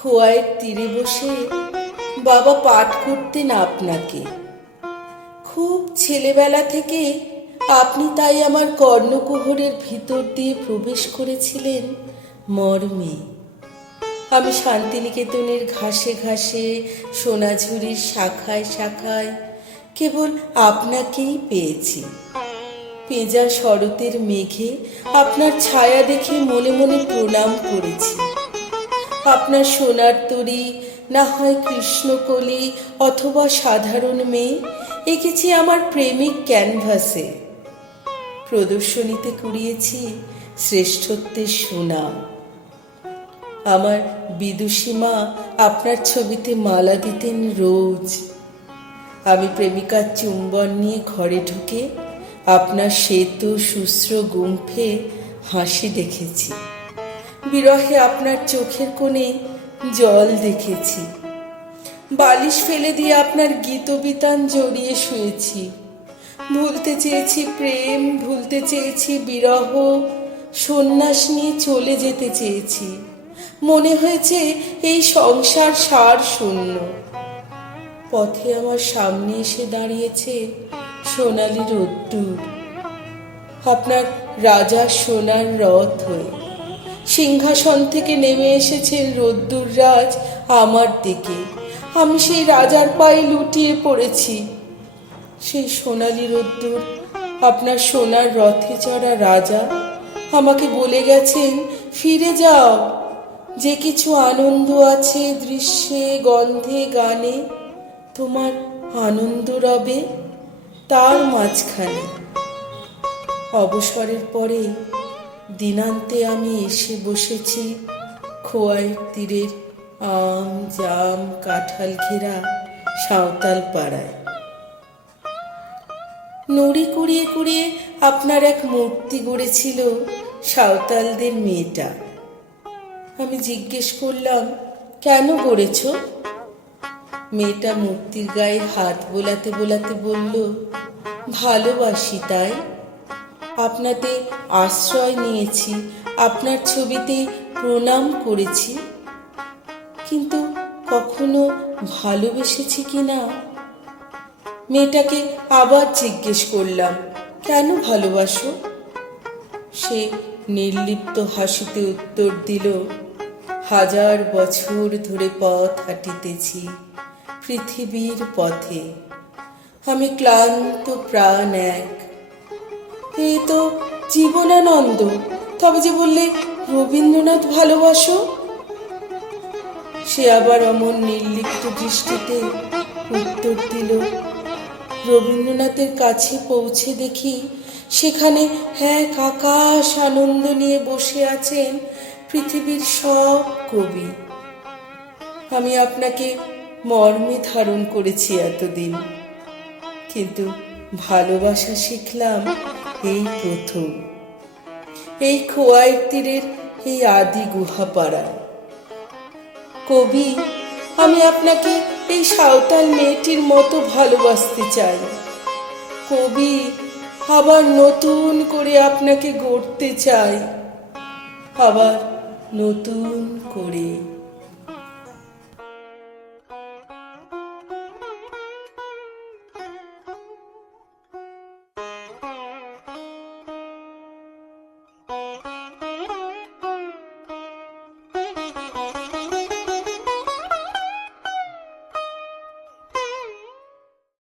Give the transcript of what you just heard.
খোয়াইয়ের তীরে বসে বাবা পাঠ করতেন আপনাকে। খুব ছেলেবেলা থেকে আপনি তাই আমার কর্ণকুহরের ভিতর দিয়ে প্রবেশ করেছিলেন মর্মে। আমি শান্তিনিকেতনের ঘাসে ঘাসে, সোনাঝুরির শাখায় শাখায় কেবল আপনাকেই পেয়েছি। পেঁজা শরতের মেঘে আপনার ছায়া দেখে মনে মনে প্রণাম করেছি। আপনার সোনার তরী, না হয় কৃষ্ণকলি অথবা সাধারণ মেয়ে এঁকেছি আমার প্রেমিক ক্যানভাসে। প্রদর্শনীতে কুড়িয়েছি শ্রেষ্ঠত্বের সুনাম। আমার বিদুষী মা আপনার ছবিতে মালা দিতেন রোজ। আমি প্রেমিকার চুম্বন নিয়ে ঘরে ঢুকে আপনার শ্বেত শুশ্র গুম্ফে হাসি দেখেছি। বিরহে আপনার চোখের কোণে জল দেখেছি। বালিশ ফেলে দিয়ে আপনার গীতবিতান জড়িয়ে শুয়েছি। ভুলতে চেয়েছি প্রেম, ভুলতে চেয়েছি বিরহ, সন্ন্যাস নিয়ে চলে যেতে চেয়েছি। মনে হয়েছে এই সংসার সার শূন্য। পথে আমার সামনে এসে দাঁড়িয়েছে সোনালি রোদ্দুর, আপনার রাজা সোনার রথ হয়ে। সিংহাসন থেকে নেমে এসেছেন রোদ্দুর রাজ আমার দিকে। আমি সেই রাজার পায়ে লুটিয়ে পড়েছি। সেই সোনালি রোদ্দুর, আপনার সোনার রথে চড়া রাজা আমাকে বলে গেছেন, ফিরে যাও। যে কিছু আনন্দ আছে দৃশ্যে, গন্ধে, গানে, তোমার আনন্দ রবে তার মাঝখানে। অবসরের পরে দিনান্তে আমি এসে বসেছি খোয়াইয়ের তীরের আম, জাম, কাঁঠাল ঘেরা সাঁওতাল পাড়ায়। নুড়ি কুড়িয়ে কুড়িয়ে আপনার এক মূর্তি গড়েছিল সাঁওতালদের মেয়েটা। আমি জিজ্ঞেস করলাম, কেন গড়েছ? মেয়েটা মূর্তির গায়ে হাত বোলাতে বোলাতে বলল, ভালোবাসি তাই। আপনাতে আশ্রয় নিয়েছি, আপনার ছবিতে প্রণাম করেছি, কিন্তু কখনো ভালোবেসেছি কিনা। মেয়েটাকে আবার জিজ্ঞেস করলাম, কেন ভালোবাসো? সে নির্লিপ্ত হাসিতে উত্তর দিল, 1000 বছর ধরে পথ হাঁটিতেছি পৃথিবীর পথে, আমি ক্লান্ত প্রাণ এক। এই তো জীবনানন্দ। তবে যে বললে রবীন্দ্রনাথ ভালোবাসো? সে আবার অমন নির্লিপ্ত দৃষ্টিতে উত্তর দিল, রবীন্দ্রনাথের কাছে পৌঁছে দেখি সেখানে এক আকাশ আনন্দ নিয়ে বসে আছেন পৃথিবীর সব কবি। আমি আপনাকে মর্মে ধারণ করেছি এতদিন, কিন্তু ভালোবাসা শিখলাম এই প্রথম, এই খোয়াইয়ের তীরের এই আদি গুহাপাড়ায়। কবি, আমি আপনাকে এই সাঁওতাল মেয়েটির মতো ভালোবাসতে চাই। কবি, আবার নতুন করে আপনাকে গড়তে চাই, আবার নতুন করে।